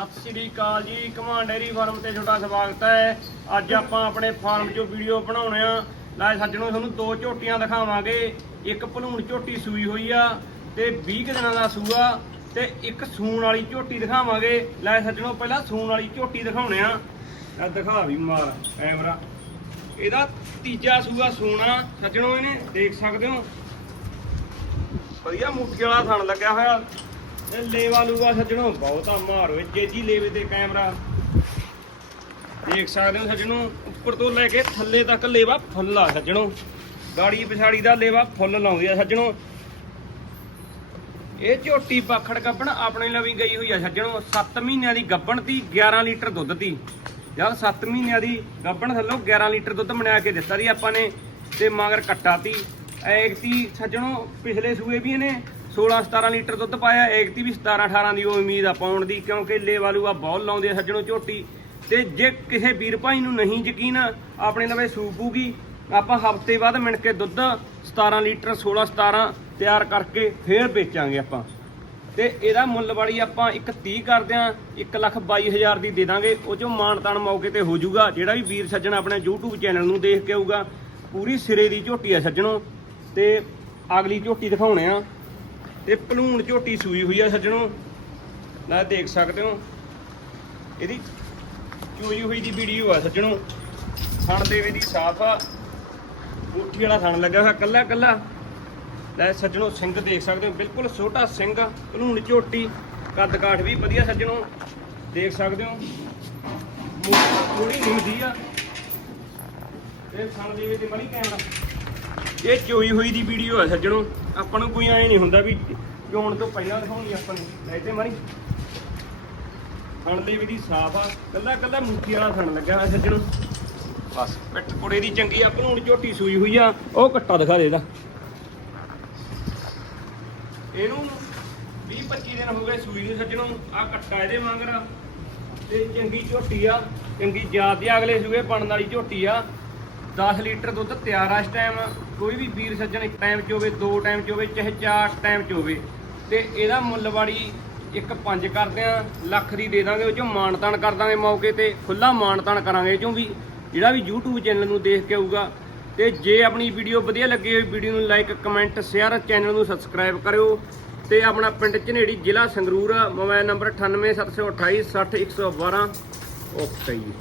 ਸਤਿ ਸ਼੍ਰੀ ਅਕਾਲ ਜੀ command dairy farm ਤੇ ਤੁਹਾਡਾ ਸਵਾਗਤ ਹੈ। ਅੱਜ ਆਪਾਂ ਆਪਣੇ ਫਾਰਮ 'ਚੋਂ ਵੀਡੀਓ ਬਣਾਉਣੇ ਆ। ਲੈ ਸੱਜਣੋ, ਤੁਹਾਨੂੰ ਦੋ ਝੋਟੀਆਂ ਦਿਖਾਵਾਂਗੇ। ਇੱਕ ਭਲੂਣ ਝੋਟੀ ਸੂਈ ਹੋਈ ਆ ਤੇ 20 ਕੁ ਦਿਨਾਂ ਦਾ ਸੂਆ ਤੇ ਇੱਕ ਸੂਣ ਵਾਲੀ ਝੋਟੀ ਦਿਖਾਵਾਂਗੇ। ਲੈ ਸੱਜਣੋ, ਪਹਿਲਾਂ ਸੂਣ ਵਾਲੀ ਝੋਟੀ ਦਿਖਾਉਣੇ ਆ। ਆ ਦਿਖਾ ਵੀ ਮਾਰ, ਕੈਮਰਾ। ਇਹਦਾ ਤੀਜਾ ਸੂਆ ਸੂਣਾ, ਸੱਜਣੋ ਇਹਨੇ ਦੇਖ ਸਕਦੇ ਹੋ। ਵਧੀਆ ਮੁੱਠੀ ਵਾਲਾ ਥਣ ਲੱਗਿਆ ਹੋਇਆ। ਇਹ ਲੇਵਾ ਲੂਆ ਸੱਜਣੋ, ਬਹੁਤਾ ਮਾਰ ਹੋਏ, ਜੇਜੀ ਲੇਵੇ ਤੇ ਕੈਮਰਾ। ਦੇਖ ਸਕਦੇ ਹੋ ਸੱਜਣੋ, ਉੱਪਰ ਤੋਂ ਲੈ ਕੇ ਥੱਲੇ ਤੱਕ ਲੇਵਾ ਫੁੱਲ ਆ ਸੱਜਣੋ। ਗਾੜੀ ਪਛਾੜੀ ਦਾ ਲੇਵਾ ਫੁੱਲ ਲਾਉਂਦੀ ਆ ਸੱਜਣੋ। ਇਹ ਝੋਟੀ ਪਾਖੜ ਗੱਬਣ ਆਪਣੇ ਲਵੀ ਗਈ ਹੋਈ ਆ ਸੱਜਣੋ। 7 ਮਹੀਨਿਆਂ ਦੀ ਗੱਬਣ ਤੀ 11 ਲੀਟਰ ਦੁੱਧ ਤੀ। ਯਾਰ 7 ਮਹੀਨਿਆਂ ਦੀ ਗੱਬਣ ਥੱਲੋਂ 11 ਲੀਟਰ ਦੁੱਧ ਬਣਾ ਕੇ ਦਿੱਤਾ ਸੀ ਆਪਾਂ ਨੇ, ਤੇ ਮਗਰ ਕੱਟਾ ਤੀ। ਐਗਤੀ ਸੱਜਣੋ, ਪਿਛਲੇ ਸੂਏ ਵੀ ਇਹਨੇ 16 17 ਲੀਟਰ ਦੁੱਧ ਪਾਇਆ ਏਕਤੀ ਵੀ 17 18 ਦੀ, ਉਹ ਉਮੀਦ ਆ ਪਾਉਣ ਦੀ, ਕਿਉਂਕਿ ਲੇਵਾਲੂ ਆ ਬਹੁਤ ਲਾਉਂਦੇ ਆ ਸੱਜਣੋ ਝੋਟੀ। ਤੇ ਜੇ ਕਿਸੇ ਵੀਰ ਭਾਈ ਨੂੰ ਨਹੀਂ ਯਕੀਨ, ਆਪਣੇ ਲਵੇ ਸੂਪੂਗੀ ਆਪਾਂ ਹਫ਼ਤੇ ਬਾਅਦ ਮਿਣ ਕੇ ਦੁੱਧ 17 ਲੀਟਰ 16 17 ਤਿਆਰ ਕਰਕੇ ਫੇਰ ਵੇਚਾਂਗੇ ਆਪਾਂ। ਤੇ ਇਹਦਾ ਮੁੱਲ ਵਾਲੀ ਆਪਾਂ 130 ਕਰਦੇ ਆਂ 122000 ਦੀ ਦੇ ਦਾਂਗੇ। ਉਹ ਚੋਂ ਮਾਨਤਾਨ ਮੌਕੇ ਤੇ ਹੋ ਜਾਊਗਾ, ਜਿਹੜਾ ਵੀ ਵੀਰ ਸੱਜਣ ਆਪਣੇ YouTube ਚੈਨਲ ਨੂੰ ਦੇਖ ਕੇ ਆਊਗਾ, ਪੂਰੀ ਸਿਰੇ ਦੀ ਝੋਟੀ ਆ ਸੱਜਣੋ। ਤੇ ਅਗਲੀ ਝੋਟੀ ਦਿਖਾਉਣੇ ਆ। ਤੇ ਭਲੂਣ ਝੋਟੀ ਸੂਈ ਹੋਈ ਆ ਸੱਜਣੋ। ਲੈ ਦੇਖ ਸਕਦੇ ਹੋ। ਇਹਦੀ ਚੋਈ ਹੋਈ ਦੀ ਵੀਡੀਓ ਆ ਸੱਜਣੋ। ਥਣ ਦੇਵੇ ਦੀ ਸਾਫ਼ ਆ। ਮੁੱਠੀ ਵਾਲਾ ਥਣ ਲੱਗਾ ਹੋਇਆ ਕੱਲਾ ਕੱਲਾ। ਲੈ ਸੱਜਣੋ, ਸਿੰਘ ਦੇਖ ਸਕਦੇ ਹੋ। ਬਿਲਕੁਲ ਛੋਟਾ ਸਿੰਘ ਭਲੂਣ ਝੋਟੀ। ਕੱਦ ਕਾਠ ਵੀ ਵਧੀਆ ਸੱਜਣੋ। ਦੇਖ ਸਕਦੇ ਹੋ। ਥੋੜੀ ਹੁੰਦੀ ਆ। ਇਹ ਥਣ ਦੇਵੇ ਤੇ ਮਣੀ ਕੈਮਰਾ ਇਹ ਚੋਈ ਹੋਈ ਦੀ ਵੀਡੀਓ ਆ ਸੱਜਣੋ। ਆਪਾਂ ਨੂੰ ਕੋਈ ਐ ਨਹੀਂ ਹੁੰਦਾ ਵੀ ਚੋਣ ਤੋਂ ਪਹਿਲਾਂ ਦਿਖਾਉਣੀ ਆਪਾਂ ਨੂੰ। ਲੈ ਤੇ ਮਣੀ ਥਣ ਦੇ ਵੀ ਦੀ ਸਾਫ਼ ਆ। ਕੱਲਾ ਕੱਲਾ ਮੁੱਠੀ ਵਾਲਾ ਥਣ ਲੱਗਾ ਹੋਇਆ ਸੱਜਣੋ। ਬਸ ਪਿੱਠ ਕੁੜੇ ਦੀ ਚੰਗੀ ਆ ਭਲੂਣ ਝੋਟੀ ਸੂਈ ਹੋਈ ਆ। ਉਹ ਕੱਟਾ ਦਿਖਾ ਦੇ ਇਹਦਾ। ਇਹਨੂੰ 20 25 ਦਿਨ ਹੋ ਗਏ ਸੂਈ ਨੂੰ ਸੱਜਣੋਂ। ਆ ਕੱਟਾ ਇਹਦੇ ਵਾਂਗਰ ਤੇ ਚੰਗੀ ਝੋਟੀ ਆ। ਚੰਗੀ ਜਾਤ ਦੀ ਅਗਲੇ ਸੂਏ ਬਣਨ ਵਾਲੀ ਝੋਟੀ ਆ। 10 ਲੀਟਰ ਦੁੱਧ ਤਿਆਰ ਆ ਇਸ ਟਾਈਮ ਕੋਈ ਵੀ ਵੀਰ ਸੱਜਣ ਇੱਕ ਟਾਈਮ ਚ ਹੋਵੇ, ਦੋ ਟਾਈਮ ਚ ਹੋਵੇ, ਚਾਹੇ ਚਾਰ ਟਾਈਮ ਚ ਹੋਵੇ। ਤੇ ਇਹਦਾ ਮੁੱਲਵਾੜੀ ਇੱਕ ਪੰਜ ਕਰਦੇ ਆ, ਲੱਖ ਦੀ ਦੇ ਦਾਂਗੇ, ਉਹ ਚੋਂ ਮਾਨਤਾਨ ਕਰ ਦਾਂਗੇ ਮੌਕੇ ਤੇ ਖੁੱਲਾ ਮਾਨਤਾਨ ਕਰਾਂਗੇ ਇਹ ਚੋਂ ਵੀ। ਜਿਹੜਾ ਵੀ YouTube ਚੈਨਲ ਨੂੰ ਦੇਖ ਕੇ ਆਊਗਾ। ਤੇ ਜੇ ਆਪਣੀ ਵੀਡੀਓ ਵਧੀਆ ਲੱਗੀ ਹੋਈ ਵੀਡੀਓ ਨੂੰ ਲਾਈਕ ਕਮੈਂਟ ਸ਼ੇਅਰ ਚੈਨਲ ਨੂੰ ਸਬਸਕ੍ਰਾਈਬ ਕਰਿਓ। ਤੇ ਆਪਣਾ ਪਿੰਡ ਝਨੇੜੀ ਜ਼ਿਲ੍ਹਾ ਸੰਗਰੂਰ, ਮੋਬਾਈਲ ਨੰਬਰ 98728 60112 ਓਕੇ ਜੀ।